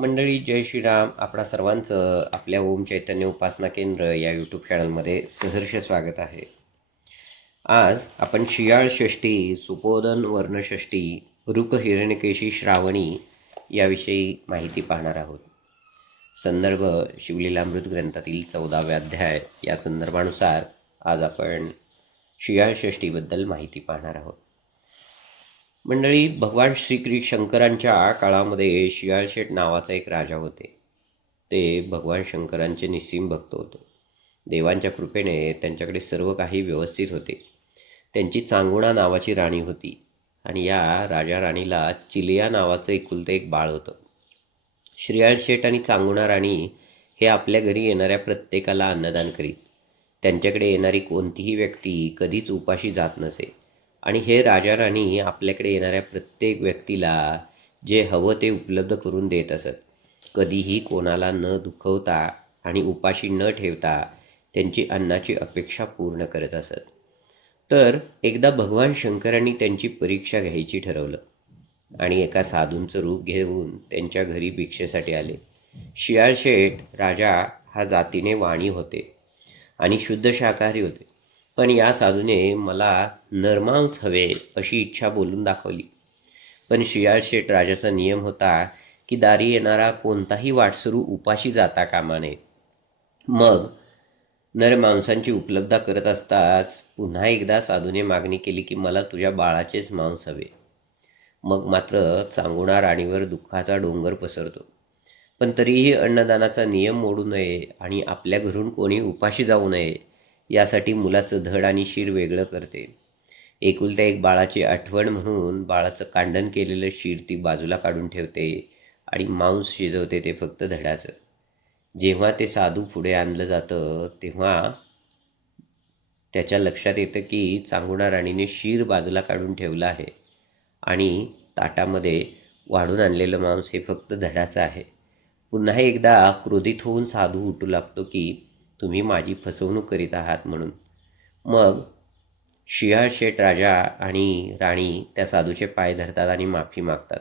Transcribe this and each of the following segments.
मंडळी जय श्रीराम. आपणा सर्वांचं आपल्या ओम चैतन्य उपासना केंद्र या यूट्यूब चॅनलमध्ये सहर्ष स्वागत आहे. आज आपण शियाळ षष्ठी सुपोदन वर्णषष्ठी रुक हिरण्यकेशी श्रावणी याविषयी माहिती पाहणार आहोत. संदर्भ शिवलीलामृत ग्रंथातील चौदाव्या अध्याय या संदर्भानुसार आज आपण शियाळ षष्ठीबद्दल माहिती पाहणार आहोत. मंडळी भगवान श्रीक्री शंकरांच्या काळामध्ये शियाळशेठ नावाचा एक राजा होते. ते भगवान शंकरांचे निस्सीम भक्त होते. देवांच्या कृपेने त्यांच्याकडे सर्व काही व्यवस्थित होते. त्यांची चांगुणा नावाची राणी होती आणि या राजा राणीला चिलिया नावाचं एकुलतं एक बाळ होतं. श्रेयाळशेठ आणि चांगुणा राणी हे आपल्या घरी येणाऱ्या प्रत्येकाला अन्नदान करीत. त्यांच्याकडे येणारी कोणतीही व्यक्ती कधीच उपाशी जात नसे. आणि हे राजा राणी आपल्याकडे येणाऱ्या प्रत्येक व्यक्तीला जे हवं ते उपलब्ध करून देत असत. कधीही कोणाला न दुखवता आणि उपाशी न ठेवता त्यांची अन्नाची अपेक्षा पूर्ण करत असत. तर एकदा भगवान शंकरांनी त्यांची परीक्षा घ्यायची ठरवलं आणि एका साधूंचं रूप घेऊन त्यांच्या घरी भिक्षेसाठी आले. शियाळशेठ राजा हा जातीने वाणी होते आणि शुद्ध शाकाहारी होते. पण या साधूने मला नरमांस हवे अशी इच्छा बोलून दाखवली. पण शियाळशेठ राजाचा नियम होता की दारी येणारा कोणताही वाटसरू उपाशी जाता कामा नये. मग नरमांसांची उपलब्धता करत असताच पुन्हा एकदा साधूने मागणी केली की मला तुझ्या बाळाचेच मांस हवे. मग मात्र चांगुणा राणीवर दुःखाचा डोंगर पसरतो. पण तरीही अन्नदानाचा नियम मोडू नये आणि आपल्या घरून कोणी उपाशी जाऊ नये यासाठी मुलाचं धड आणि शीर वेगळं करते. एकुलत्या एक बाळाची आठवण म्हणून बाळाचं कांडण केलेलं शीर ती बाजूला काढून ठेवते आणि मांस शिजवते ते फक्त धडाचं. जेव्हा ते साधू पुढे आणलं जातं तेव्हा त्याच्या लक्षात येतं की चांगुणा राणीने शीर बाजूला काढून ठेवलं आहे आणि ताटामध्ये वाढून आणलेलं मांस हे फक्त धडाचं आहे. पुन्हा एकदा क्रोधित होऊन साधू उठू लागतो की तुम्ही माझी फसवणूक करीत आहात म्हणून. मग शियाळ शेठ राजा आणि राणी त्या साधूचे पाय धरतात आणि माफी मागतात.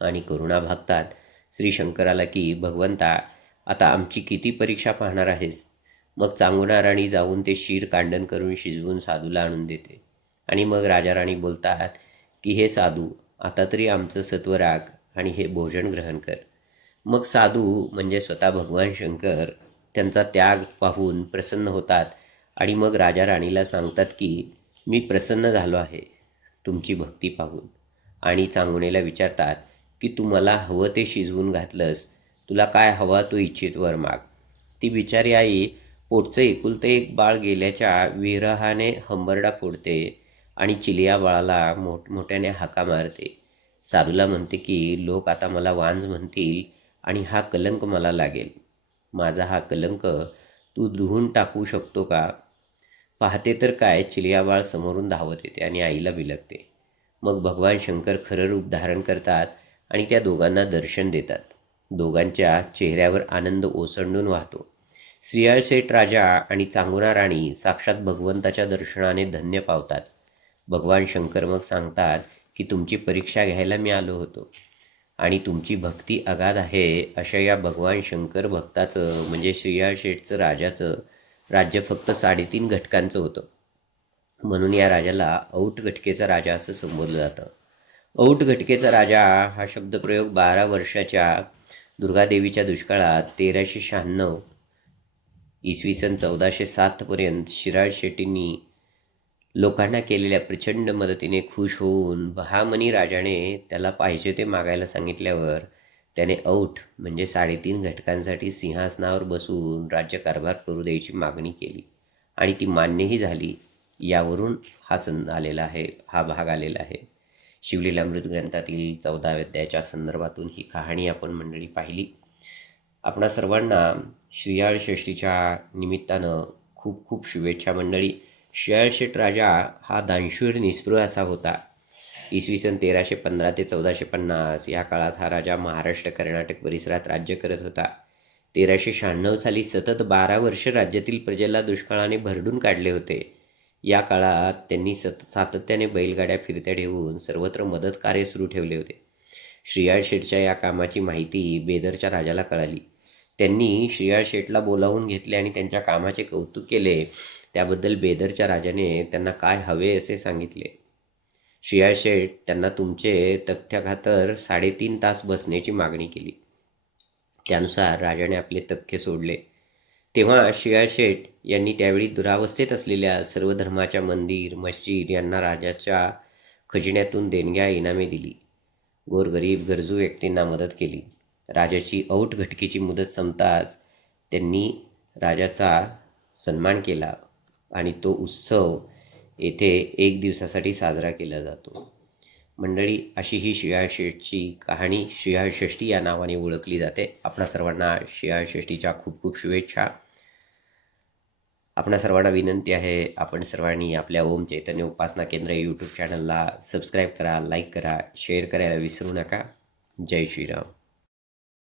आणि करुणा भागतात श्री शंकराला की भगवंता आता आमची किती परीक्षा पाहणार आहेस? मग चांगुणा राणी जाऊन ते शीर कांडण करून शिजवून साधूला आणून देते. आणि मग राजा राणी बोलतात की हे साधू आता तरी आमचं सत्वराग आणि हे भोजन ग्रहण कर. मग साधू म्हणजे स्वतः भगवान शंकर त्यांचा त्याग पाहून प्रसन्न होतात आणि मग राजा राणीला सांगतात की मी प्रसन्न झालो आहे तुमची भक्ती पाहून. आणि चांगुणेला विचारतात की तू मला हवं ते शिजवून घातलंस तुला काय हवा तो इच्छित वर माग. ती बिचारी आई पोटचं एकुलतं एक बाळ गेल्याच्या विरहाने हंबरडा फोडते आणि चिलिया बाळाला मोठमोठ्याने हाका मारते. साधूला म्हणते की लोक आता मला वांज म्हणतील आणि हा कलंक मला लागेल. माझा हा कलंक तू धुवून टाकू शकतो का? पाहते तर काय? चिलियाबाळ समोरून धावत येते आणि आईला बिलगते. मग भगवान शंकर खरं रूप धारण करतात आणि त्या दोघांना दर्शन देतात. दोघांच्या चेहऱ्यावर आनंद ओसंडून वाहतो. श्रियाळशेठ राजा आणि चांगुणा राणी साक्षात भगवंताच्या दर्शनाने धन्य पावतात. भगवान शंकर मग सांगतात की तुमची परीक्षा घ्यायला मी आलो होतो. आणि तुमची भक्ती अगाध आहे अशा या भगवान शंकर भक्ताचं म्हणजे श्रीयाळ शेठचं राजाचं राज्य फक्त साडेतीन घटकांचं होतं. म्हणून या राजाला औट घटकेचा राजा असं संबोधलं जातं. औट घटकेचा राजा हा शब्दप्रयोग बारा वर्षाच्या दुर्गादेवीच्या दुष्काळात तेराशे शहाण्णव इसवी सन चौदाशे सातपर्यंत शिराळ शेट्टींनी लोकांना केलेल्या प्रचंड मदतीने खुश होऊन बहामनी राजाने त्याला पाहिजे ते मागायला सांगितल्यावर त्याने औठ म्हणजे साडेतीन घटकांसाठी सिंहासनावर बसून राज्यकारभार करू द्यायची मागणी केली. आणि ती मान्यही झाली. यावरून हा सण आलेला आहे हा भाग आलेला आहे. शिवलीलामृत ग्रंथातील चौदा अध्यायाच्या संदर्भातून ही कहाणी आपण मंडळी पाहिली. आपणा सर्वांना श्रीयाळ षष्टीच्या निमित्तानं खूप खूप शुभेच्छा मंडळी. शियाळशेट राजा हा दानशूर निस्पृह असा होता. इसवी सन तेराशे पंधरा ते चौदाशे पन्नास या काळात हा राजा महाराष्ट्र कर्नाटक परिसरात राज्य करत होता. तेराशे शहाण्णव साली सतत बारा वर्ष राज्यातील प्रजेला दुष्काळाने भरडून काढले होते. या काळात त्यांनी सत सातत्याने बैलगाड्या फिरत्या ठेवून सर्वत्र मदत कार्य सुरू ठेवले होते. श्रीयाळ शेठच्या या कामाची माहिती बेदरच्या राजाला कळाली. त्यांनी श्रीयाळ शेठला बोलावून घेतले आणि त्यांच्या कामाचे कौतुक केले. त्याबद्दल बेदरच्या राजाने त्यांना काय हवे असे सांगितले? शिया शेठ त्यांना तुमचे तथ्यखातर साडेतीन तास बसण्याची मागणी केली. त्यानुसार राजाने आपले तथ्य सोडले. तेव्हा शिया शेठ यांनी त्यावेळी दुरावस्थेत असलेल्या सर्व धर्माच्या मंदिर मस्जिद यांना राजाच्या खजिन्यातून देणग्या इनामे दिली. गोरगरीब गरजू व्यक्तींना मदत केली. राजाची औट घटकीची मुदत संपताच त्यांनी राजाचा सन्मान केला. आणि तो उत्सव येथे एक दिवसासाठी साजरा केला जातो. मंडळी अशी ही श्रेयाषष्ठीची षष्ठीची कहाणी श्रेयाषष्ठी षष्ठी या नावाने ओळखली जाते. आपणा सर्वांना श्रेयाषष्ठीच्या षष्ठीच्या खूप खूप शुभेच्छा. आपणा सर्वांना विनंती आहे आपण सर्वांनी आपल्या ओम चैतन्य उपासना केंद्र यूट्यूब चॅनलला सबस्क्राईब करा लाईक करा शेअर करायला विसरू नका. जय श्रीराम.